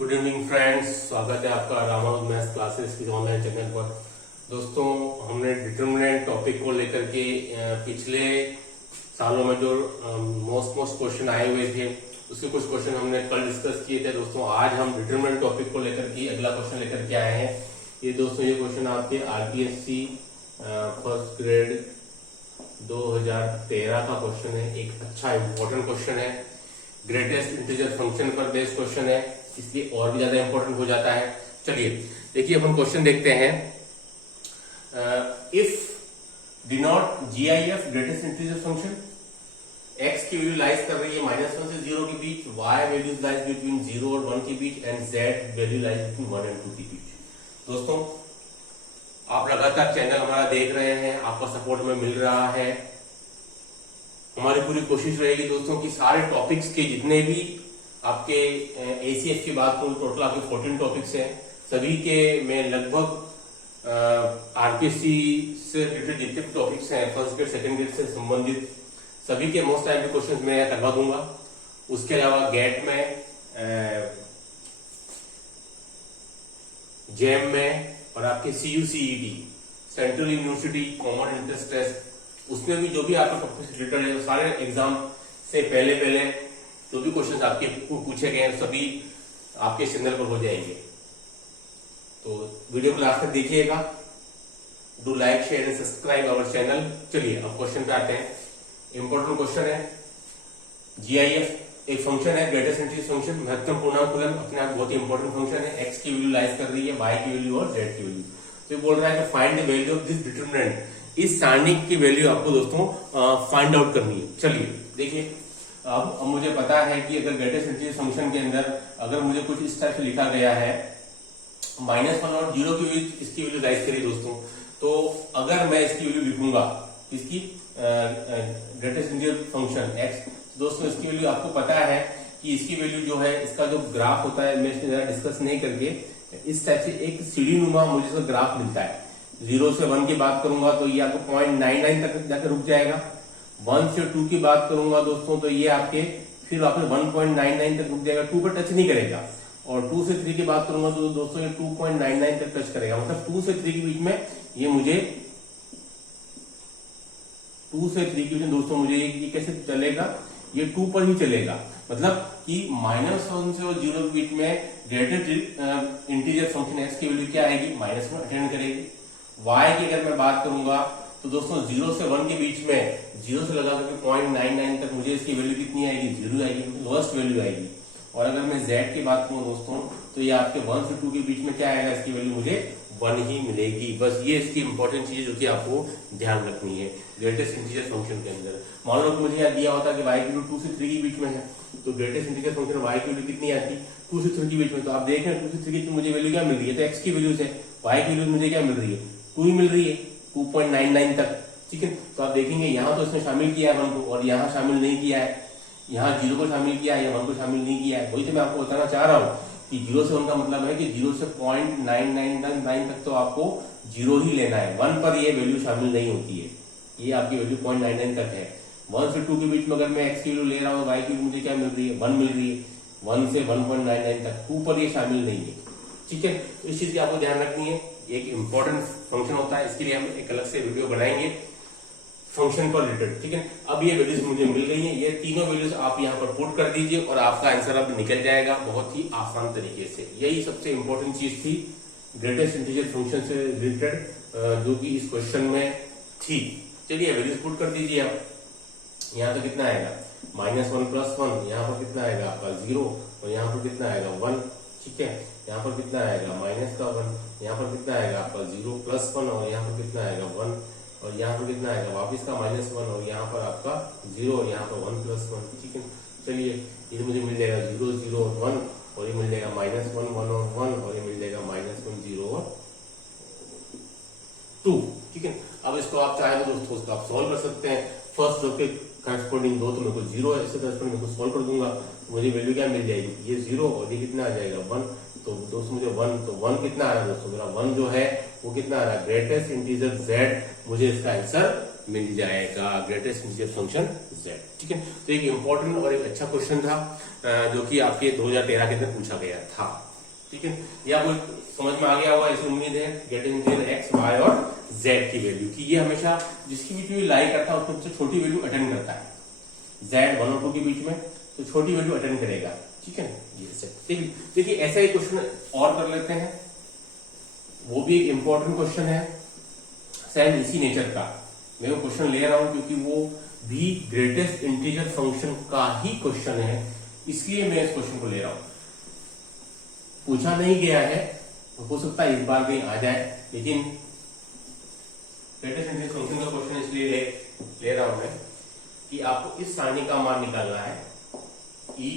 Good evening friends, स्वागत है आपका रामानुज मैथ्स क्लासेस की ऑनलाइन चैनल पर। दोस्तों, हमने डिटरमिनेंट टॉपिक को लेकर के पिछले सालों में जो मोस्ट क्वेश्चन आए हुए थे उसके कुछ क्वेश्चन हमने कल डिस्कस किए थे। दोस्तों, आज हम डिटरमिनेंट टॉपिक को लेकर के अगला क्वेश्चन लेकर के आए हैं। ये क्वेश्चन आपके आरपीएससी फर्स्ट ग्रेड 2013 का क्वेश्चन है। एक अच्छा इंपॉर्टेंट क्वेश्चन है, ग्रेटेस्ट इंटीजर फंक्शन पर बेस्ड क्वेश्चन है, इसलिए और भी ज्यादा इंपॉर्टेंट हो जाता है। चलिए देखिए, अपन क्वेश्चन देखते हैं। If denote GIF greatest integer function, x की वैल्यू लाइज कर रही है -1 से 0 के बीच, y वैल्यू लाइज बिटवीन 0 और 1 के बीच and z value lies between 1 और 2 के बीच। दोस्तों, आप लगातार चैनल हमारा देख रहे हैं, आपका सपोर्ट में मिल रहा है। हमारी पूरी कोशिश रहेगी दोस्तों कि सारे टॉपिक्स के जितने भी आपके ACF की बात करूं, टोटल आपके 14 टॉपिक्स हैं, सभी के मैं लगभग आरपीएससी से रिलेटेड जितने भी टॉपिक्स हैं फर्स्ट ग्रेड सेकंड ग्रेड से संबंधित सभी के मोस्ट टाइम के क्वेश्चन मैं करवा दूंगा। उसके अलावा गेट में, जेम में और आपके CUCET central university common interest test, उसमें भी जो भी आपका टॉपिक रिलेटेड है, सारे एग्जाम से पहले जो भी क्वेश्चन आपके पूछे गए हैं सभी आपके चैनल पर हो जाएंगे। तो वीडियो को लास्ट तक देखिएगा। Do like share and subscribe our channel. चलिए अब क्वेश्चन पे आते हैं। इंपॉर्टेंट क्वेश्चन है। GIF एक फंक्शन है, ग्रेटेस्ट इंटीजर फंक्शन, महत्तम पूर्णांक फलन, अपने आप बहुत ही इंपॉर्टेंट फंक्शन है। x की वैल्यू लाइज कर रही है, y की वैल्यू और z की वैल्यू। तो बोल रहा है कि find the value of this determinant, इस सारणी की वैल्यू आपको दोस्तों फाइंड आउट करनी है। चलिए देखिए, अब मुझे पता है कि अगर ग्रेटेस्ट इंटीजर फंक्शन के अंदर अगर मुझे कुछ इस टाइप से लिखा गया है -1 और 0 के बीच इसकी वैल्यू लाइज करिए दोस्तों, तो अगर मैं इसकी वैल्यू लिखूंगा, इसकी ग्रेटेस्ट इंटीजर फंक्शन x, दोस्तों इसकी वैल्यू आपको पता है कि इसकी वैल्यू जो है, इसका जो ग्राफ होता है, मैं इसमें ज्यादा डिस्कस नहीं करके, इस टाइप से एक सीढ़ी नुमा मुझे इसका ग्राफ मिलता है। 0 से 1 की बात करूंगा तो ये आपको 0.99 तक जाकर रुक जाएगा। 1 से 2 की बात करूंगा दोस्तों तो ये आपके फिर वापस 1.99 तक रुक जाएगा, 2 पर टच नहीं करेगा। और 2 से 3 की बात करूंगा तो दोस्तों ये 2.99 तक टच करेगा। मतलब 2 से 3 के बीच में ये मुझे 2 से 3 के बीच में दोस्तों मुझे ये कैसे चलेगा, ये 2 पर ही चलेगा। मतलब कि -1 से और 0 के बीच में ग्रेटेस्ट इंटीजर फंक्शन x की वैल्यू क्या आएगी, -1 अटेंड करेगी। y की अगर मैं बात करूंगा तो दोस्तों 0 से 1 के बीच में 0 से लगा करके 0.99 तक मुझे इसकी वैल्यू कितनी आएगी, 0 आएगी, लोएस्ट वैल्यू आएगी। और अगर मैं z की बात करूं दोस्तों तो ये आपके 1 से 2 के बीच में क्या आएगा, इसकी वैल्यू मुझे 1 ही मिलेगी। बस ये इसकी इंपॉर्टेंट चीज है जो कि आपको ध्यान रखनी है ग्रेटेस्ट इंटीजर फंक्शन के अंदर। मान लो कि मुझे याद दिया होता कि y की वैल्यू 2 से 3 के बीच में है, तो ग्रेटेस्ट इंटीजर फंक्शन y की वैल्यू कितनी आती, 2 से 3 के बीच में। तो आप देख रहे हैं 2 से 3 की मुझे वैल्यू क्या मिल रही है, तो x की वैल्यू से y की वैल्यू मुझे क्या मिल रही है, 2 ही मिल रही है, 2.99 तक। ठीक है, तो आप देखेंगे यहाँ तो इसने शामिल किया है 1 को और यहाँ शामिल नहीं किया है, यहाँ 0 को शामिल किया है, 1 को शामिल नहीं किया है। वही तो मैं आपको बताना चाह रहा हूँ कि 0 से 1 का मतलब है कि 0 से 0.999 तक तो आपको 0 ही लेना है, 1 पर ये वैल्यू शामिल नहीं होती है। ये आपकी वैल्यू 0.99 तक है। 1 से 2 के बीच में अगर मैं x की वैल्यू ले रहा हूँ, y की वैल्यू मुझे क्या मिल रही है, 1 मिल रही है। 1 से 1.99 तक 2 पर ये शामिल नहीं है। ठीक है, तो इस चीज की आपको ध्यान रखनी है। एक इंपॉर्टेंट फंक्शन होता है, इसके लिए हम एक अलग से वीडियो बनाएंगे फंक्शन पर रिलेटेड। ठीक है, अब ये वैल्यूज मुझे मिल गई है, ये तीनों वैल्यूज आप यहाँ पर पुट कर दीजिए और आपका आंसर अब निकल जाएगा बहुत ही आसान तरीके से। यही सबसे इंपॉर्टेंट चीज थी ग्रेटेस्ट इंटीजर फंक्शन से रिलेटेड जो कि इस क्वेश्चन में थी। चलिए वैल्यूज पुट कर दीजिए आप। यहाँ तो कितना आएगा, -1 + 1, यहाँ पर कितना आएगा आपका 0 और यहाँ पर कितना आएगा 1। ठीक है, यहाँ पर कितना आएगा -1, यहाँ पर कितना आएगा आपका 0 + 1 और यहाँ पर कितना आएगा 1 और यहाँ पर कितना आएगा वापिस का -1 और यहाँ पर आपका 0 और यहाँ पर 1 + 1। ठीक है, चलिए ये मुझे मिल जाएगा 0 0 और 1 और ये मिल जाएगा -1 1 और 1 और ये मिल जाएगा -1 0 और 2। ठीक है, अब इसको आप चाहे तो दोस्तों उसको आप सॉल्व कर सकते हैं। फर्स्ट रो के करस्पॉन्डिंग दो तो मेरे को 0 है, इससे करस्पॉन्डिंग मेरे को सॉल्व कर दूंगा तो मुझे वैल्यू क्या मिल जाएगी, ये 0 और ये कितना आ जाएगा 1। तो दोस्तों मुझे 1, तो 1 कितना आ रहा है दोस्तों, मेरा 1 जो है वो कितना आ रहा है, ग्रेटेस्ट इंटीजर z मुझे इसका आंसर मिल जाएगा ग्रेटेस्ट इंटीजर फंक्शन z। ठीक है, तो एक इंपॉर्टेंट और एक अच्छा क्वेश्चन था जो कि आपके 2013 के अंदर पूछा गया था। ठीक है, ये आपको समझ में आ गया होगा ऐसी उम्मीद है। ग्रेटेस्ट इंटीजर x, y और z की वैल्यू की ये हमेशा जिसकी बीच में लाई करता है उसको छोटी वैल्यू अटेंड करता है। z 1 और 2 के बीच में तो छोटी वैल्यू अटेंड करेगा। ठीक है, ये देखिए ऐसा ही क्वेश्चन और कर लेते हैं, वो भी एक इंपॉर्टेंट क्वेश्चन है शायद इसी नेचर का। मैं वो क्वेश्चन ले रहा हूं क्योंकि वो भी ग्रेटेस्ट इंटीजर फंक्शन का ही क्वेश्चन है, इसलिए मैं इस क्वेश्चन को ले रहा हूं। पूछा नहीं गया है, हो सकता है इस बार कहीं आ जाए, लेकिन ग्रेटेस्ट इंटीजर फंक्शन का क्वेश्चन इसलिए ले रहा हूं मैं कि आपको इस सारणी का मान निकालना है। e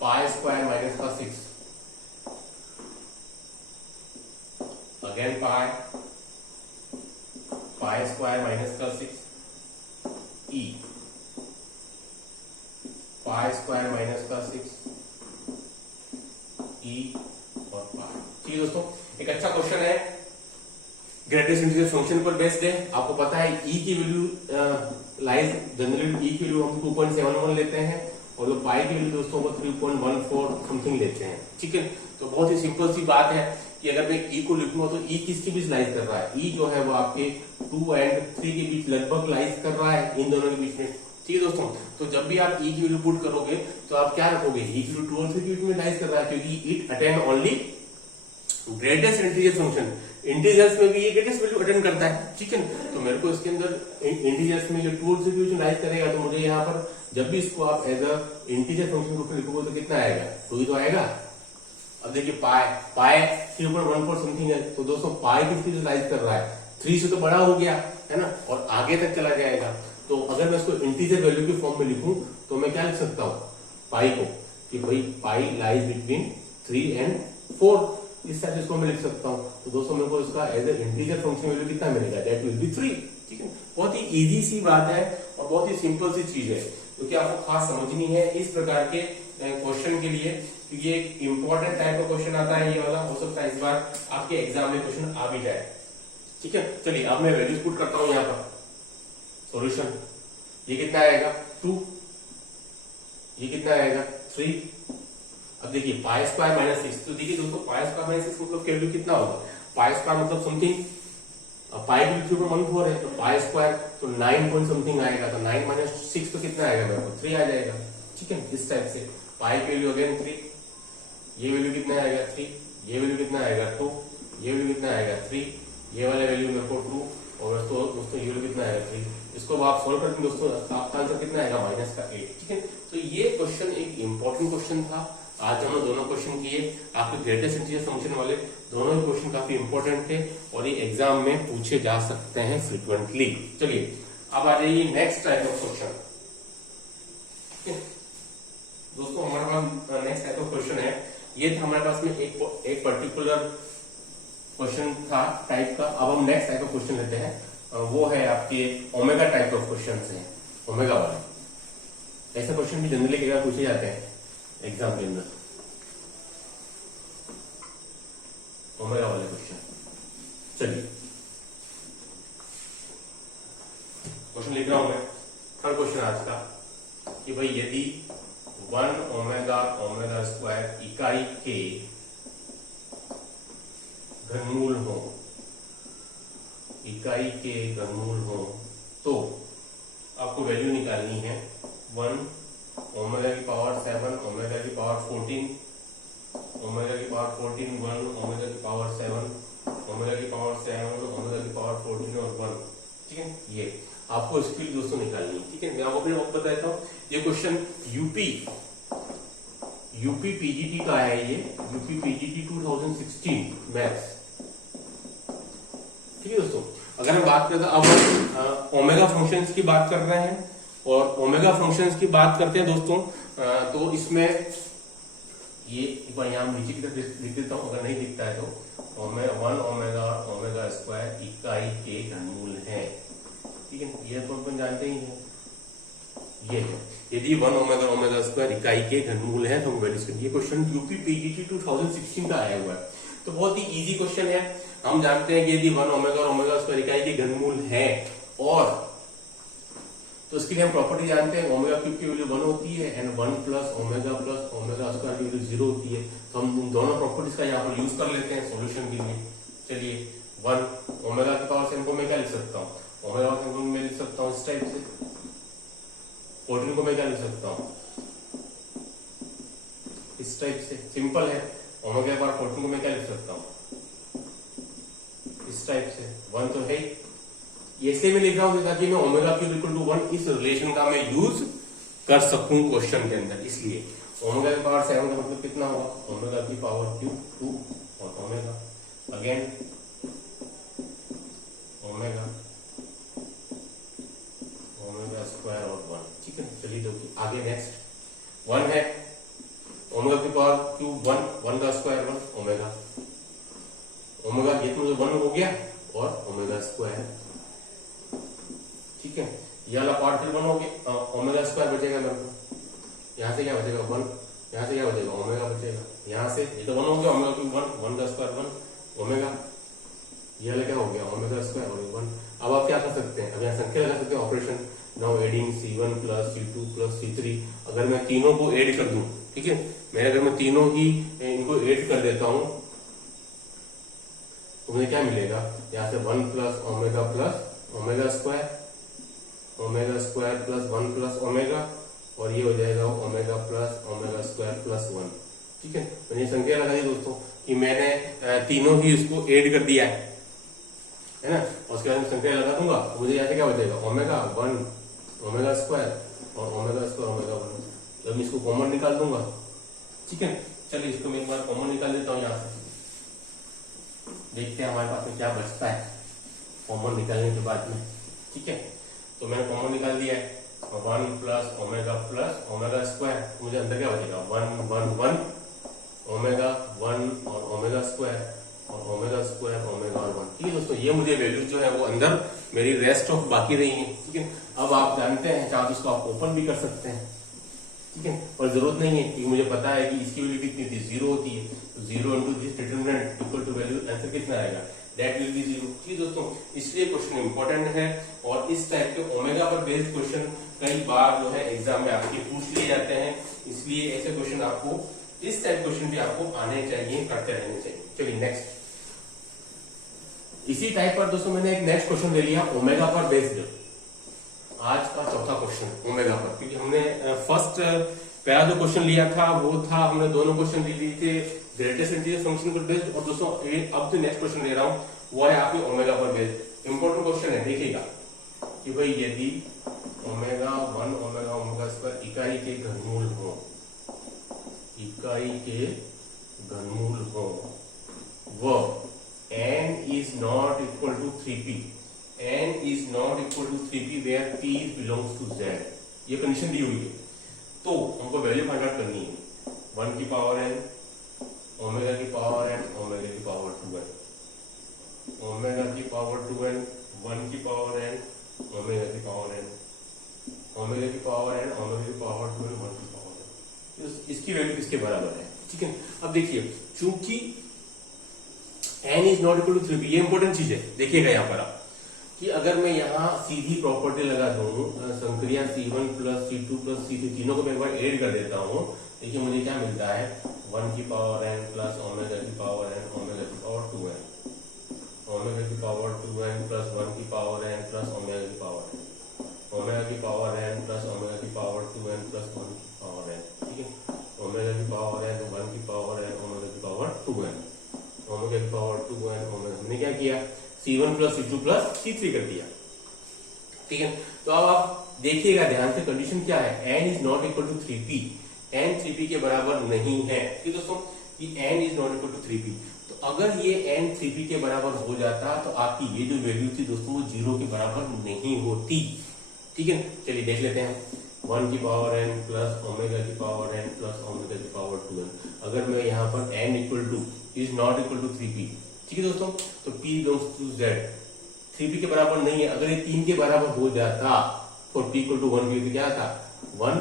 पाई स्क्वायर माइनस का 6, अगेन पाई स्क्वायर माइनस का 6, e पाई स्क्वायर माइनस का 6, e और पाई। ठीक है दोस्तों, एक अच्छा क्वेश्चन है, ग्रेटेस्ट इंटीजर फंक्शन पर बेस्ड है। आपको पता है e की वैल्यू लाइज जनरली e की वैल्यू हम 2.71 लेते हैं और लोग पाई की वैल्यू दोस्तों को 3.14 समथिंग लेते हैं। ठीक है, तो बहुत ही सिंपल सी बात है कि अगर मैं e को लिखूंगा तो e किसके बीच लाइज कर रहा है, e जो है वो आपके 2 और 3 के बीच लगभग लाइज कर रहा है, इन दोनों के बीच में। ठीक है दोस्तों, तो जब भी आप e की वैल्यू पुट करोगे तो आप क्या रखोगे, e की वैल्यू 2 और 3 के बीच में लाइज कर रहा है क्योंकि it attend only greatest integer function. Integers में भी ये ग्रेटेस्ट वैल्यू अटेंड करता है। ठीक है, तो मेरे को इसके अंदर इंटीजर्स में जो 2 और 3 के बीच में लाइज करेगा तो मुझे यहाँ पर जब भी इसको आप एज अ इंटीजर फंक्शन रूप में लिखोगे तो कितना आएगा, 2 ही तो आएगा। अब देखिए पाई 3.14 समथिंग है, तो दोस्तों पाई किसकी लाइज कर रहा है, 3 से तो बड़ा हो गया है ना, और आगे तक चला जाएगा। तो अगर मैं इसको इंटीजर वैल्यू के फॉर्म में लिखूं तो मैं क्या लिख सकता हूँ पाई को, कि भाई पाई लाइज बिटवीन 3 एंड 4, इस तरह से इसको मैं लिख सकता हूँ। तो दोस्तों मेरे को इसका as a integer function value कितना मिलेगा, दैट विल बी 3। ठीक है, बहुत ही इजी सी बात है और बहुत ही सिंपल सी चीज है, क्योंकि आपको खास समझनी है इस प्रकार के क्वेश्चन के लिए, क्योंकि ये एक इंपॉर्टेंट टाइप का क्वेश्चन आता है ये वाला। हो सकता है इस बार आपके एग्जाम में क्वेश्चन आ भी जाए। ठीक है, चलिए अब मैं वैल्यूज पुट करता हूं यहाँ पर। सॉल्यूशन, ये कितना आएगा 2, ये कितना आएगा 3। अब देखिए पाई स्क्वायर माइनस 6, तो देखिए दोस्तों पाई स्क्वायर माइनस 6 मतलब वैल्यू कितना होगा, पाई स्क्वायर मतलब समथिंग, पाई की वैल्यू 3.14 है तो पाई स्क्वायर तो 9 पॉइंट समथिंग आएगा, तो 9 माइनस 6 तो कितना आएगा मेरे को 3 आ जाएगा। ठीक है, इस टाइप से पाई की वैल्यू अगेन 3, ये वैल्यू कितना आएगा 3, ये वैल्यू कितना आएगा 2, ये वैल्यू कितना आएगा 3, ये वाला वैल्यू मेरे को 2, और दोस्तों ये वैल्यू कितना आएगा 3। इसको आप सोल्व करते हैं दोस्तों, आपका आंसर कितना आएगा माइनस का 8। ठीक है, तो ये क्वेश्चन एक इंपॉर्टेंट क्वेश्चन था। आज हमने दोनों क्वेश्चन किए, आपके ग्रेटेस्ट इंटीजर फंक्शन वाले दोनों ही क्वेश्चन काफी इंपॉर्टेंट थे और ये एग्जाम में पूछे जा सकते हैं फ्रिक्वेंटली। चलिए अब आ जाइए नेक्स्ट टाइप ऑफ क्वेश्चन। दोस्तों हमारे पास नेक्स्ट टाइप ऑफ क्वेश्चन है, ये था हमारे पास में एक पर्टिकुलर क्वेश्चन था टाइप का। अब हम नेक्स्ट टाइप ऑफ क्वेश्चन लेते हैं, वो है आपके ओमेगा टाइप ऑफ क्वेश्चन है, ओमेगा वाले। ऐसे क्वेश्चन भी जनरली कई बार पूछे जाते हैं एग्जाम के अंदर, ओमेगा वाले क्वेश्चन। चलिए क्वेश्चन लिख रहा हूं मैं, हर क्वेश्चन आज का, कि भाई यदि 1 ओमेगा ओमेगा स्क्वायर इकाई के घनमूल हो, इकाई के घनमूल हो, तो आपको वैल्यू निकालनी है 1 ओमेगा की पावर 7, ओमेगा की पावर 14, ओमेगा की पावर 14, 1 ओमेगा की पावर 7, ओमेगा की पावर 7, ओमेगा की पावर 14 और 1। ठीक है, ये आपको इसकी दोस्तों निकालनी है। ठीक है, मैं आपको अपने वक्त बताता हूँ, ये क्वेश्चन यूपी पीजीटी का है, ये यूपी पीजीटी 2016 मैथ्स। ठीक है दोस्तों, अगर हम बात करते हैं, अब हम ओमेगा फंक्शंस की बात कर रहे हैं, और ओमेगा फंक्शंस की बात करते हैं दोस्तों, तो इसमें ये एक बार यहाँ नीचे की तरफ लिख देता हूँ, अगर नहीं दिखता है तो 1 ओमेगा ओमेगा स्क्वायर इकाई के घनमूल है। ठीक है, ये तो अपन जानते ही हैं, ये है यदि 1 ओमेगा ओमेगा स्क्वायर इकाई के घनमूल है तो वैल्यूज। ये क्वेश्चन यूपी पीजीटी 2016 का आया हुआ है, तो बहुत ही इजी क्वेश्चन है। हम जानते हैं कि यदि 1 ओमेगा और ओमेगा स्क्वायर इकाई के घनमूल है और तो उसके लिए हम प्रॉपर्टी जानते हैं ओमेगा क्यूब की वैल्यू 1 होती है एंड 1 प्लस ओमेगा स्क्वायर की वैल्यू 0 होती है। तो हम इन दोनों प्रॉपर्टीज का यहाँ पर यूज कर लेते हैं सॉल्यूशन के लिए। चलिए 1 ओमेगा की पावर से मैं क्या लिख सकता हूँ, ओमेगा को मैं लिख सकता हूँ इस टाइप से, 14 को मैं क्या लिख सकता हूँ इस टाइप से, सिंपल है। ओमेगा की पावर 14 को मैं क्या लिख सकता हूँ इस टाइप से, 1 तो है। इसलिए मैं लिख रहा हूं ताकि मैं ओमेगा क्यूब इक्वल टू 1 इस रिलेशन का मैं यूज कर सकूं क्वेश्चन के अंदर। इसलिए ओमेगा की पावर 7 का मतलब कितना होगा, ओमेगा की पावर क्यूब 2 और ओमेगा अगेन ओमेगा स्क्वायर और 1। ठीक है, चलिए देखिए आगे नेक्स्ट 1 है, ओमेगा की पावर क्यूब 1 का स्क्वायर 1 ओमेगा, ये तो 1 हो गया और ओमेगा स्क्वायर। ठीक है, ये वाला पार्ट फिर 1 हो गया, ओमेगा स्क्वायर बचेगा मेरे को, यहाँ से क्या बचेगा 1, यहाँ से क्या बचेगा ओमेगा बचेगा, यहाँ से ये तो 1 हो गया, ओमेगा क्यूब 1 का स्क्वायर 1 ओमेगा, ये वाला क्या हो गया ओमेगा स्क्वायर और 1। अब आप क्या कर सकते हैं, अब यहाँ संख्या लगा सकते हैं operation, now adding C1 plus C2 plus C3। अगर मैं तीनों को ऐड कर दूं, ठीक है, मैं अगर मैं तीनों ही इनको ऐड कर देता हूं तो मुझे क्या मिलेगा, यहाँ से 1 plus omega square plus 1 plus omega और ये हो जाएगा ओमेगा स्क्वायर प्लस 1। ठीक है, मैंने संख्या लगाई दोस्तों कि मैंने तीनों ही इसको ऐड कर दिया है ना, और उसके बाद संख्या लगा दूंगा तो मुझे यहाँ से क्या बचेगा ओमेगा 1 ओमेगा स्क्वायर और ओमेगा स्क्वायर ओमेगा 1। जब मैं इसको कॉमन निकाल दूंगा, ठीक है, चलिए इसको मैं एक बार कॉमन निकाल देता हूँ, यहाँ से देखते हैं हमारे पास में क्या बचता है कॉमन निकालने के बाद में। ठीक है, तो मैंने कॉमन निकाल दिया है 1 प्लस ओमेगा स्क्वायर, मुझे अंदर क्या बचेगा 1 ओमेगा 1 और ओमेगा स्क्वायर और ओमेगा स्क्वायर ओमेगा और 1। ठीक है दोस्तों, ये मुझे वैल्यू जो है वो अंदर मेरी रेस्ट ऑफ बाकी रही है। ठीक है, अब आप जानते हैं चाहे इसको आप ओपन भी कर सकते हैं। ठीक है, और जरूरत नहीं है कि मुझे पता है कि इसकी वैल्यू कितनी थी, 0 होती है, तो 0 into this determinant equal to value, answer कितना आएगा, दैट विल बी 0। ठीक है दोस्तों, इसलिए क्वेश्चन इंपॉर्टेंट है और इस टाइप के ओमेगा पर बेस्ड क्वेश्चन कई बार जो है एग्जाम में आपके पूछ लिए जाते हैं, इसलिए ऐसे क्वेश्चन आपको, इस टाइप क्वेश्चन भी आपको आने चाहिए, करते रहने चाहिए। चलिए नेक्स्ट, इसी टाइप पर दोस्तों मैंने एक नेक्स्ट क्वेश्चन ले लिया ओमेगा पर बेस्ड, आज का चौथा क्वेश्चन ओमेगा पर, क्योंकि हमने फर्स्ट पहला जो क्वेश्चन लिया था वो था, हमने दोनों क्वेश्चन ले लिए थे ग्रेटेस्ट इंटीजर फंक्शन पर बेस्ड, और दोस्तों अब जो नेक्स्ट क्वेश्चन ले रहा हूं वो है आपके ओमेगा पर बेस्ड। इंपॉर्टेंट क्वेश्चन है, देखिएगा कि भाई यदि ओमेगा 1 ओमेगा स्क्वायर इकाई के घनमूल हो, वो n is not equal to 3p, n is not equal to 3p where p belongs to z, ये कंडीशन दी हुई है। तो हमको वैल्यू फाइंड आउट करनी है 1 की पावर n, ओमेगा की पावर n, ओमेगा की पावर 2n, ओमेगा की पावर 2n, 1 की पावर n, ओमेगा की पावर n, ओमेगा की पावर n, ओमेगा की पावर 2n, 1 की पावर n। इसकी वैल्यू किसके बराबर है? ठीक है, अब देखिए चूंकि n is not equal to 3p, ये इंपॉर्टेंट चीज है, देखिएगा यहाँ पर आप कि अगर मैं यहाँ सीधी प्रॉपर्टी लगा दूं, संक्रिया C1 plus C2 plus C3 तीनों को मैं एक बार ऐड कर देता हूँ, देखिए मुझे क्या मिलता है 1 की पावर n प्लस ओमेगा की पावर n, ओमेगा की पावर 2n, ओमेगा की पावर 2n प्लस 1 की पावर n प्लस ओमेगा की पावर n, ओमेगा की पावर n प्लस ओमेगा की पावर 2n प्लस 1 की पावर n। ठीक है, ओमेगा की पावर n, 1 की पावर n, ओमेगा की पावर 2n, ओमेगा की पावर 2n, ओमेगा, हमने क्या किया C1 plus C2 plus C3 कर दिया। ठीक है, तो अब आप देखिएगा ध्यान से, कंडीशन क्या है, n is not equal to 3p, n 3p के बराबर नहीं है। ठीक दोस्तों, कि n is not equal to 3p, तो अगर ये n 3p के बराबर हो जाता तो आपकी ये जो वैल्यू थी दोस्तों वो 0 के बराबर नहीं होती। ठीक है, चलिए देख लेते हैं 1 की पावर n प्लस ओमेगा की पावर n प्लस ओमेगा की पावर 2n, अगर मैं यहाँ पर n equal to is not equal to 3p, ठीक है दोस्तों, तो p belongs to z, 3p के बराबर नहीं है, अगर ये 3 के बराबर हो जाता तो p इक्वल टू 1 भी क्या था 1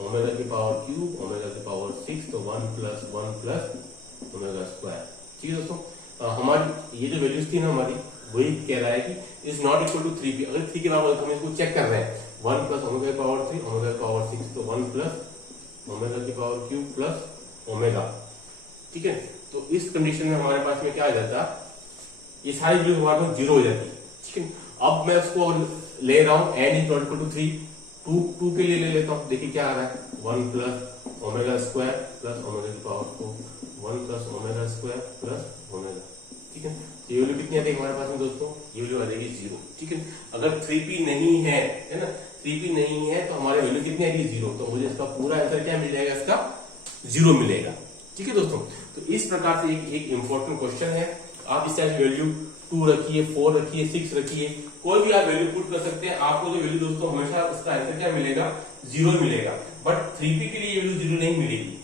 ओमेगा की पावर क्यूब ओमेगा की पावर 6, तो 1 प्लस ओमेगा स्क्वायर। ठीक है दोस्तों, हमारी ये जो वैल्यूज थी ना हमारी, वही कह रहा है कि is not equal to 3p। अगर 3 के बराबर तो हम इसको चेक कर रहे हैं, 1 प्लस ओमेगा की पावर 3 ओमेगा की पावर 6, तो 1 प्लस ओमेगा की पावर क्यूब प्लस ओमेगा। ठीक है, तो इस कंडीशन में हमारे पास में क्या आ जाता, ये सारी वैल्यू हमारे पास 0 हो जाती है। ठीक है, अब मैं उसको ले रहा हूं n is not equal to 3, 2 के लिए ले लेता हूं। देखिए क्या आ रहा है, 1 plus omega square plus omega की power 4, 1 plus omega square plus omega. ठीक है, ये वैल्यू कितनी आती है हमारे पास में दोस्तों, ये वैल्यू आ जाएगी 0। ठीक है, अगर 3p नहीं है ना, 3p नहीं है तो हमारे वैल्यू कितनी आएगी 0, तो मुझे इसका पूरा आंसर क्या मिल जाएगा, इसका 0 मिलेगा। ठीक है दोस्तों, तो इस प्रकार से एक इंपॉर्टेंट क्वेश्चन है। आप इस तरह वैल्यू 2 रखिए, 4 रखिए, 6 रखिए, कोई भी आप वैल्यू पुट कर सकते हैं। आपको जो वैल्यू दोस्तों हमेशा उसका आंसर क्या मिलेगा, 0 मिलेगा। बट 3p के लिए वैल्यू 0 नहीं मिलेगी।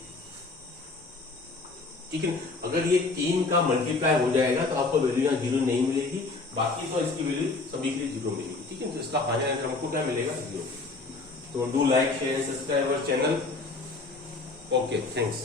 ठीक है, अगर ये 3 का मल्टीप्लाई हो जाएगा तो आपको वैल्यू यहाँ 0 नहीं मिलेगी, बाकी तो इसकी वैल्यू सभी के लिए 0 मिलेगी। ठीक है, तो इसका फाइनल आंसर हमको क्या मिलेगा, 0। तो do like share subscribe our channel. Okay, thanks.